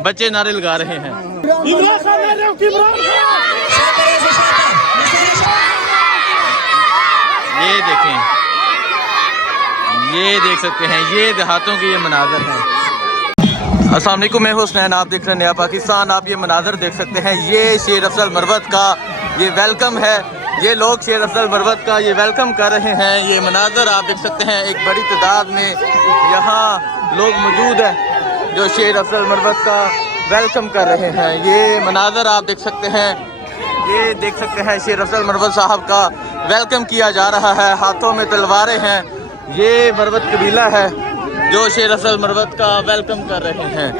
बच्चे नारे लगा रहे हैं। ये देखें, ये देख सकते हैं, ये देहातों के ये मनाजर हैं। अस्सलाम वालेकुम, मैं हुसनैन, आप देख रहे हैं नया पाकिस्तान। आप ये मनाजर देख सकते हैं, ये शेर अफजल मरवत का ये वेलकम है। ये लोग शेर अफजल मरवत का ये वेलकम कर रहे हैं। ये मनाजर आप देख सकते हैं, एक बड़ी तादाद में यहाँ लोग मौजूद हैं जो शेर अफजल मरवत का वेलकम कर रहे हैं। ये मनाजर आप देख सकते हैं, ये देख सकते हैं शेर अफजल मरवत साहब का वेलकम किया जा रहा है। हाथों में तलवारें हैं। ये मरवत कबीला है जो शेर अफजल मरवत का वेलकम कर रहे हैं।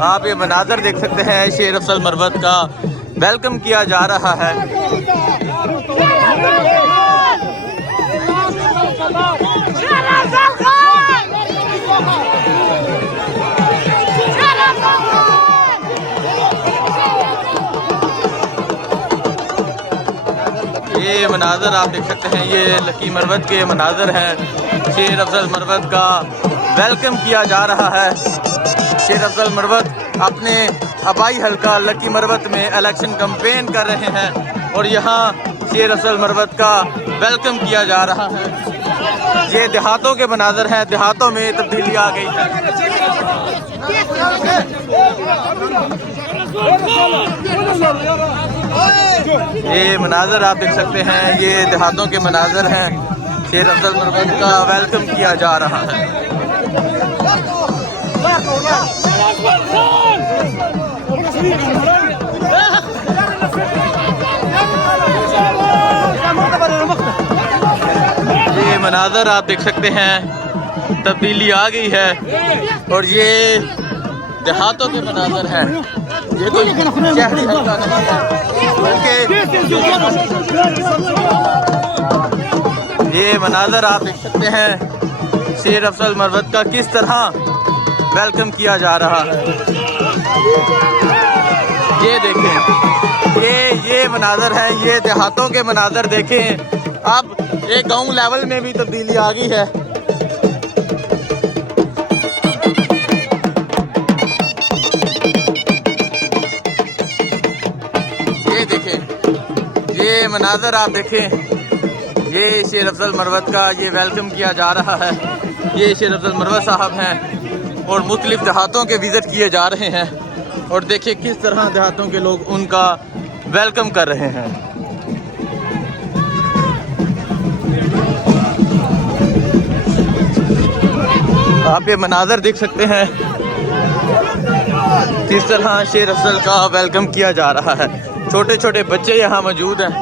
आप ये मनाजर देख सकते हैं, शेर अफजल मरवत का वेलकम किया जा रहा है। ये मनाजर आप देख सकते हैं, ये लकी मरवत के मनाजर हैं। शेर अफजल मरवत का वेलकम किया जा रहा है। शेर अफजल मरवत अपने आबाई हल्का लकी मरवत में इलेक्शन कैंपेन कर रहे हैं और यहाँ शेर अफजल मरवत का वेलकम किया जा रहा है। ये देहातों के मनाजर हैं, देहातों में तब्दीली आ गई है। ये मनाजर आप देख सकते हैं, ये देहातों के मनाजर हैं। शेर अफजल मरवत का वेलकम किया जा रहा है। ये मनाजर आप देख सकते हैं, तब्दीली आ गई है और ये देहातों के मनाजर हैं। ये कोई शहरी हल्का नहीं है, बल्कि ये मनाजर आप देख सकते हैं, शेर अफजल मरवत का किस तरह वेलकम किया जा रहा है। ये देखें, ये मनाजर है, ये देहातों के मनाजर देखें। अब एक गांव लेवल में भी तब्दीली आ गई है। ये देखें, ये मनाजर आप देखें, ये शेर अफजल मरवत का ये वेलकम किया जा रहा है। ये शेर अफजल मरवत साहब हैं और मुख्तलिफ देहातों के विज़िट किए जा रहे हैं और देखिए किस तरह देहातों के लोग उनका वेलकम कर रहे हैं। आप ये मनाजर देख सकते हैं, किस तरह शेर अफजल का वेलकम किया जा रहा है। छोटे छोटे बच्चे यहाँ मौजूद हैं।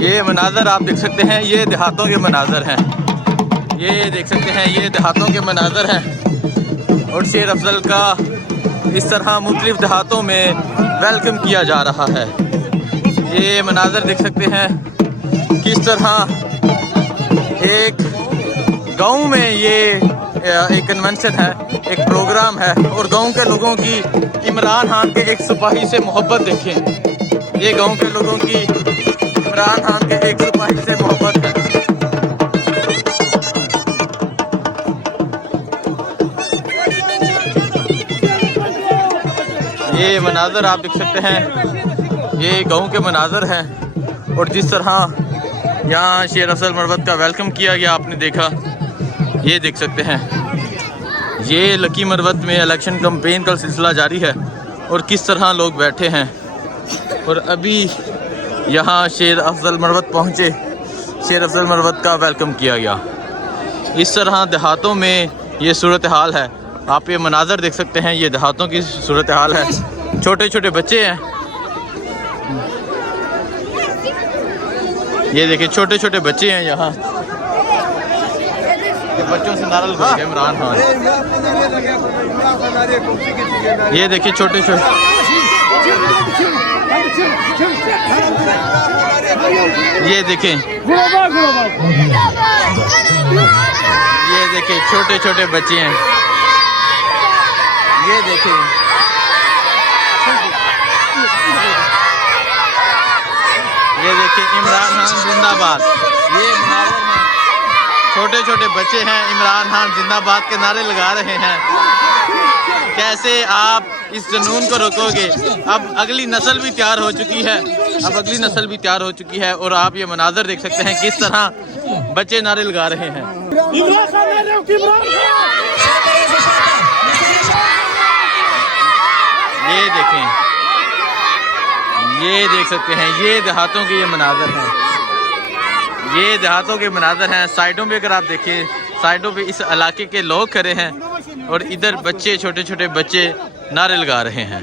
ये मनाजर आप देख सकते हैं, ये देहातों के मनाजर हैं। ये देख सकते हैं, ये देहातों के मनाजर हैं और शेर अफजल का इस तरह मुख्तलिफ देहातों में वेलकम किया जा रहा है। ये मनाजर देख सकते हैं, किस तरह एक गांव में ये एक कन्वेंशन है, एक प्रोग्राम है और गांव के लोगों की इमरान खान के एक सिपाही से मोहब्बत देखें। ये गांव के लोगों की इमरान खान के एक सिपाही से मोहब्बत है। ये मनाजर आप देख सकते हैं, ये गांव के मनाजर हैं और जिस तरह यहाँ शेर अफजल मरवत का वेलकम किया गया आपने देखा। ये देख सकते हैं, ये लकी मरवत में इलेक्शन कैंपेन का सिलसिला जारी है और किस तरह लोग बैठे हैं और अभी यहाँ शेर अफजल मरवत पहुँचे। शेर अफजल मरवत का वेलकम किया गया। इस तरह देहातों में ये सूरत हाल है। आप ये मनाजर देख सकते हैं, ये देहातों की सूरत हाल है। छोटे छोटे बच्चे हैं ये देखिए छोटे छोटे बच्चे हैं यहाँ, ये बच्चों से नारा लगा रहे हैं इमरान खान। ये देखिए छोटे छोटे, ये देखें, ये देखिए छोटे छोटे बच्चे हैं, ये देखें, ये देखिए इमरान खान जिंदाबाद। ये मुनाज़िर हैं, छोटे छोटे बच्चे हैं, इमरान खान जिंदाबाद के नारे लगा रहे हैं। कैसे आप इस जुनून को रोकोगे? अब अगली नस्ल भी तैयार हो चुकी है, अब अगली नस्ल भी तैयार हो चुकी है और आप ये मनाज़र देख सकते हैं किस तरह बच्चे नारे लगा रहे हैं। ये देखें, ये देख सकते हैं, ये देहातों के ये मनाज़र हैं, ये देहातों के मनाज़र हैं। साइडों पे अगर आप देखिए, साइडों पे इस इलाके के लोग खड़े हैं और इधर बच्चे, छोटे छोटे बच्चे नारे लगा रहे हैं।